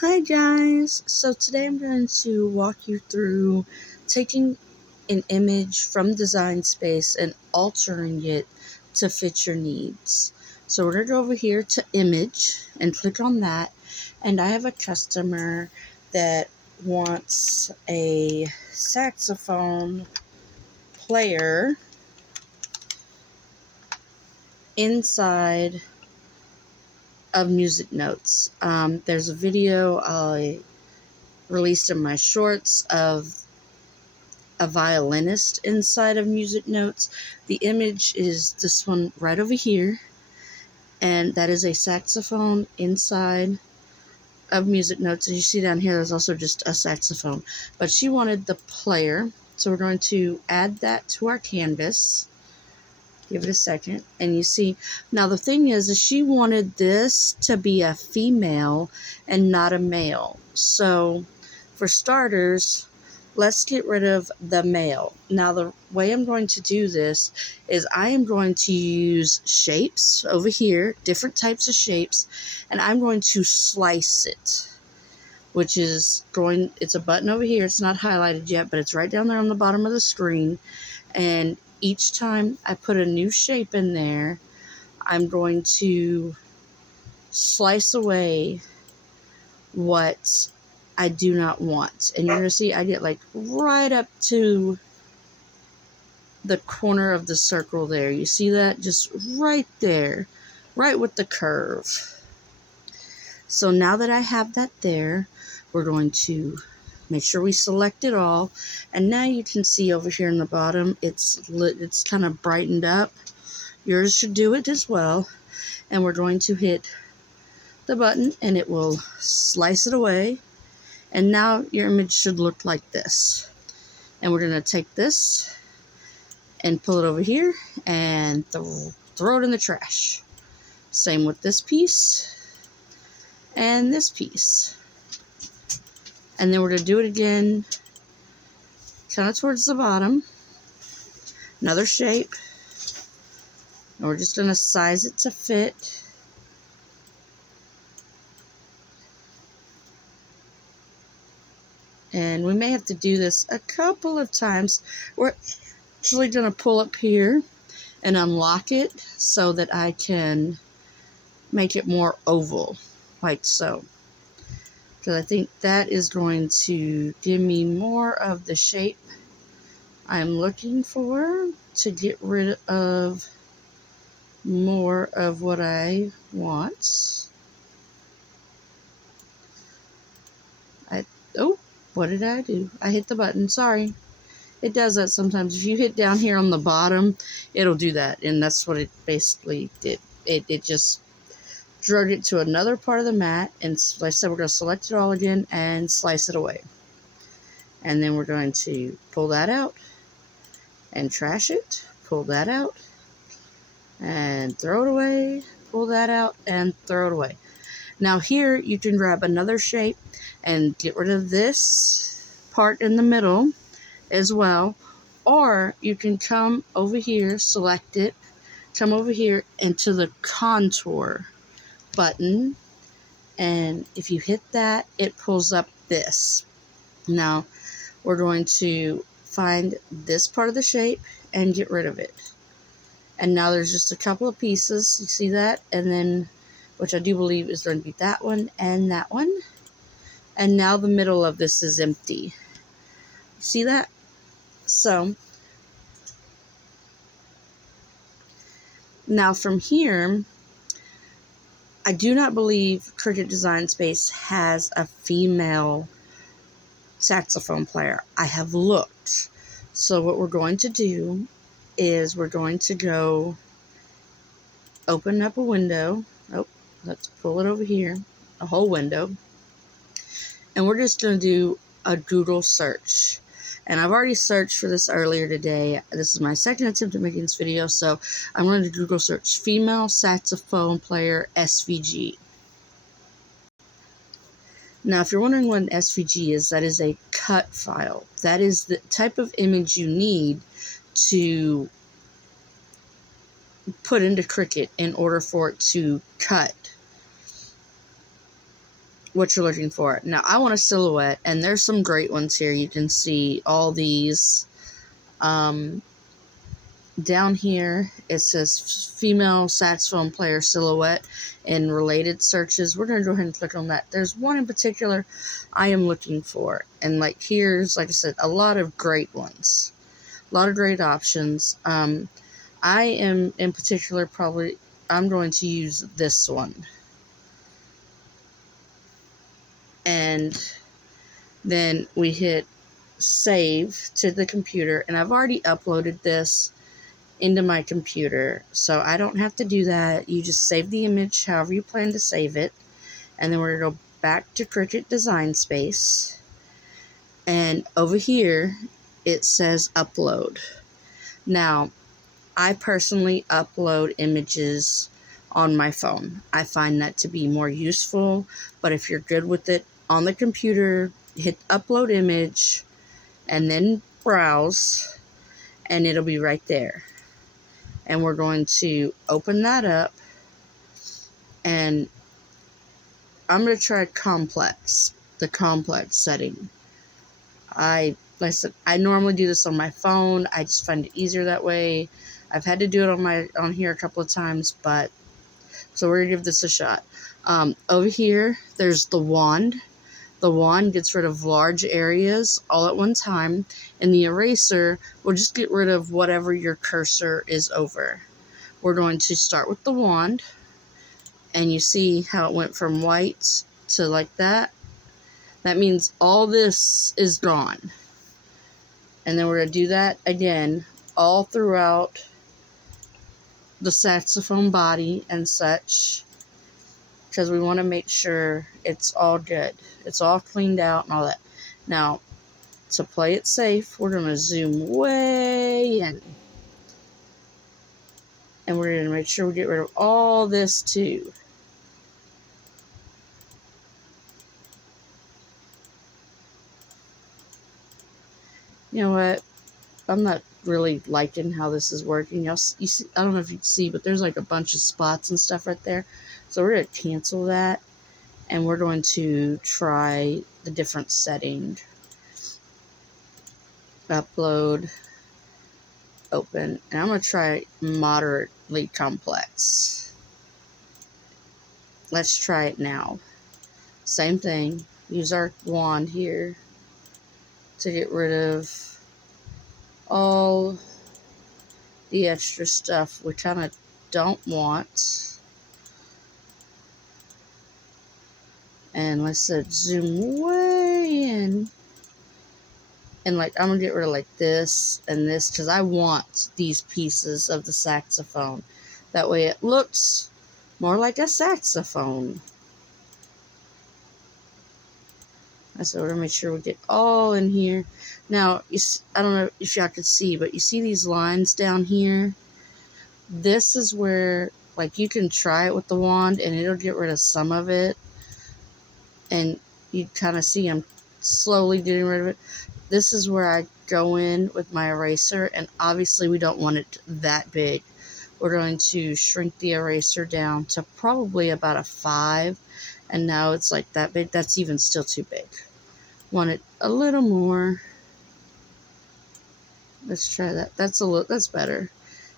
Hi guys, so today I'm going to walk you through taking an image from Design Space and altering it to fit your needs. So we're going to go over here to Image and click on that, and I have a customer that wants a saxophone player inside of music notes. There's a video I released in my shorts of a violinist inside of music notes. The image is this one right over here, and that is a saxophone inside of music notes. As you see down here, there's also just a saxophone, but she wanted the player, so we're going to add that to our canvas. Give it a second, and you see, now the thing is she wanted this to be a female and not a male. So for starters, let's get rid of the male. Now the way I'm going to do this is I am going to use shapes over here, different types of shapes, and I'm going to slice it, which is it's a button over here. It's not highlighted yet, but it's right down there on the bottom of the screen. And each time I put a new shape in there, I'm going to slice away what I do not want. And you're going to see I get like right up to the corner of the circle there. You see that? Just right there, right with the curve. So now that I have that there, we're going to make sure we select it all. And now you can see over here in the bottom, it's kind of brightened up. Yours should do it as well. And we're going to hit the button and it will slice it away. And now your image should look like this. And we're going to take this and pull it over here and throw it in the trash. Same with this piece and this piece. And then we're going to do it again, kind of towards the bottom. Another shape. And we're just going to size it to fit. And we may have to do this a couple of times. We're actually going to pull up here and unlock it so that I can make it more oval, like so. Because I think that is going to give me more of the shape I'm looking for to get rid of more of what I want. Oh, what did I do? I hit the button. Sorry. It does that sometimes. If you hit down here on the bottom, it'll do that. And that's what it basically did. It just drug it to another part of the mat. And like I said, we're going to select it all again and slice it away. And then we're going to pull that out and trash it. Pull that out and throw it away. Pull that out and throw it away. Now here you can grab another shape and get rid of this part in the middle as well, or you can come over here, select it, come over here into the contour button, and if you hit that, it pulls up this. Now we're going to find this part of the shape and get rid of it. And now there's just a couple of pieces, you see that, and then which I do believe is going to be that one and that one. And now the middle of this is empty. See that? So now from here, I do not believe Cricut Design Space has a female saxophone player. I have looked. So what we're going to do is we're going to go open up a window. Oh, let's pull it over here. A whole window. And we're just going to do a Google search. And I've already searched for this earlier today. This is my second attempt at making this video, so I'm going to Google search female saxophone player SVG. Now, if you're wondering what an SVG is, that is a cut file. That is the type of image you need to put into Cricut in order for it to cut. what you're looking for. Now, I want a silhouette, and there's some great ones here. You can see all these. Down here, it says female saxophone player silhouette in related searches. We're going to go ahead and click on that. There's one in particular I am looking for. And like here's, like I said, a lot of great ones. A lot of great options. I am in particular I'm going to use this one. And then we hit save to the computer. And I've already uploaded this into my computer, so I don't have to do that. You just save the image however you plan to save it, and then we're going to go back to Cricut Design Space, and over here it says upload. Now, I personally upload images on my phone. I find that to be more useful, but if you're good with it on the computer, hit upload image and then browse, and it'll be right there. And we're going to open that up, and I'm going to try the complex setting. Like I said, I normally do this on my phone. I just find it easier that way. I've had to do it on here a couple of times, but so we're going to give this a shot. Over here, there's the wand. The wand gets rid of large areas all at one time, and the eraser will just get rid of whatever your cursor is over. We're going to start with the wand, and you see how it went from white to like that. That means all this is gone. And then we're going to do that again all throughout the saxophone body and such, because we want to make sure it's all good. It's all cleaned out and all that. Now, to play it safe, we're going to zoom way in. And we're going to make sure we get rid of all this too. You know what? I'm not really liking how this is working. You see, I don't know if you can see, but there's like a bunch of spots and stuff right there. So we're going to cancel that. And we're going to try the different setting. Upload. Open. And I'm going to try moderately complex. Let's try it now. Same thing. Use our wand here to get rid of all the extra stuff we kind of don't want. And like I said, zoom way in. And like, I'm going to get rid of like this and this, because I want these pieces of the saxophone. That way it looks more like a saxophone. So we're going to make sure we get all in here. Now, I don't know if y'all could see, but you see these lines down here? This is where, like, you can try it with the wand, and it'll get rid of some of it. And you kind of see I'm slowly getting rid of it. This is where I go in with my eraser, and obviously we don't want it that big. We're going to shrink the eraser down to probably about a 5. And now it's like that big. That's even still too big. Want it a little more. Let's try that. That's better.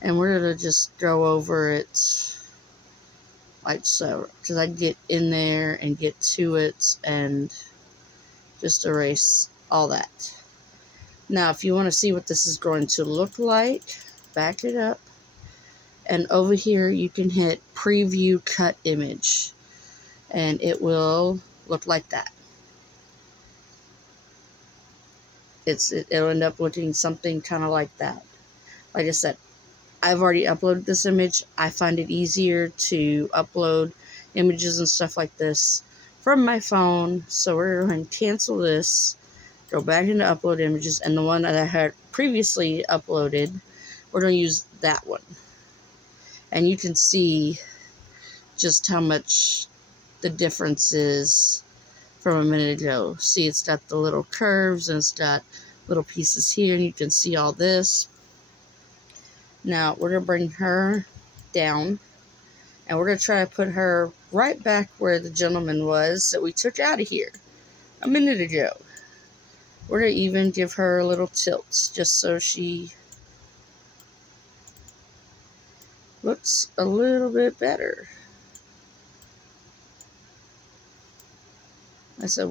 And we're going to just go over it like so. Because I get in there and get to it and just erase all that. Now, if you want to see what this is going to look like, back it up. And over here, you can hit preview cut image. And it will look like that. It'll end up looking something kind of like that. Like I said, I've already uploaded this image. I find it easier to upload images and stuff like this from my phone. So we're going to cancel this, go back into upload images, and the one that I had previously uploaded, we're going to use that one. And you can see just how much the difference is from a minute ago. See, it's got the little curves and it's got little pieces here, and you can see all this. Now we're going to bring her down, and we're going to try to put her right back where the gentleman was that we took out of here a minute ago. We're going to even give her a little tilt just so she looks a little bit better. I said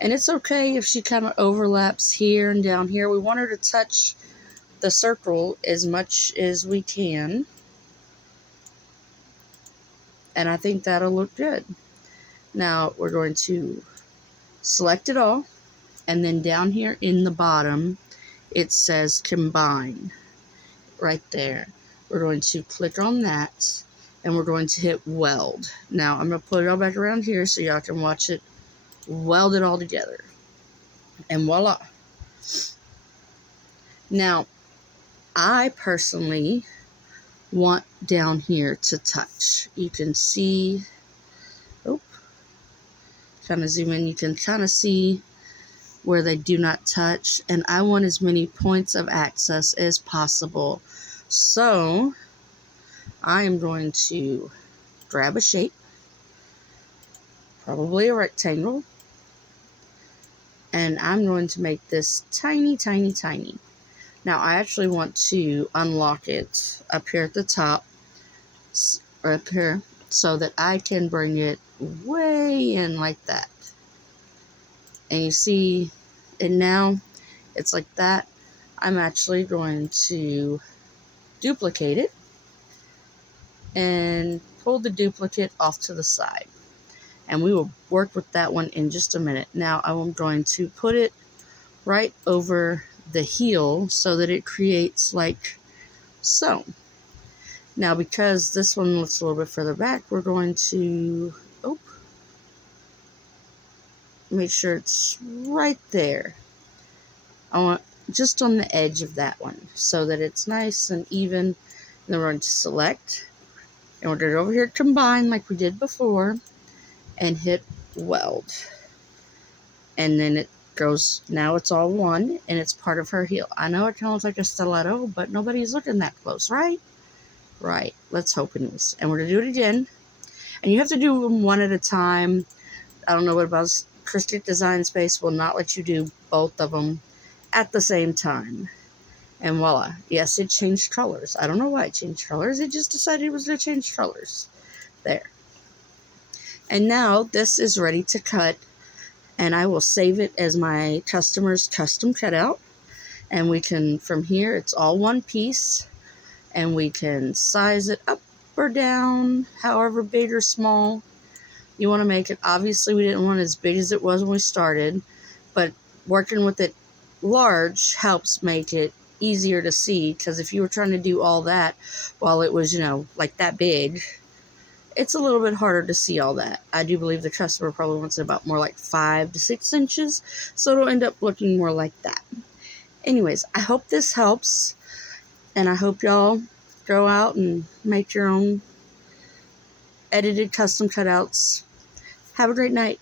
and it's okay if she kind of overlaps here and down here. We want her to touch the circle as much as we can. And I think that'll look good. Now we're going to select it all. And then down here in the bottom, it says combine. Right there. We're going to click on that. And we're going to hit weld. Now I'm going to put it all back around here so y'all can watch it weld it all together. And voila. Now, I personally want down here to touch. You can see, kind of zoom in, you can kind of see where they do not touch, and I want as many points of access as possible. So, I am going to grab a shape, probably a rectangle, and I'm going to make this tiny, tiny, tiny. Now, I actually want to unlock it up here at the top, or up here, so that I can bring it way in like that. And you see it now, it's like that. I'm actually going to duplicate it and pull the duplicate off to the side. And we will work with that one in just a minute. Now, I'm going to put it right over the heel so that it creates like so. Now, because this one looks a little bit further back, we're going to make sure it's right there. I want just on the edge of that one so that it's nice and even. And then we're going to select, and we're going to go over here combine like we did before and hit weld. And then it goes, now it's all one, and it's part of her heel. I know it kind of looks like a stiletto, but nobody's looking that close, right? Right. Let's hope it is. And we're going to do it again. And you have to do them one at a time. I don't know what about Christic Design Space will not let you do both of them at the same time. And voila. Yes, it changed colors. I don't know why it changed colors. It just decided it was going to change colors. There. And now this is ready to cut. And I will save it as my customer's custom cutout. And we can, from here, it's all one piece. And we can size it up or down, however big or small you want to make it. Obviously, we didn't want it as big as it was when we started. But working with it large helps make it easier to see. Because if you were trying to do all that while it was, like that big, it's a little bit harder to see all that. I do believe the customer probably wants it about more like 5 to 6 inches, so it'll end up looking more like that. Anyways, I hope this helps, and I hope y'all go out and make your own edited custom cutouts. Have a great night.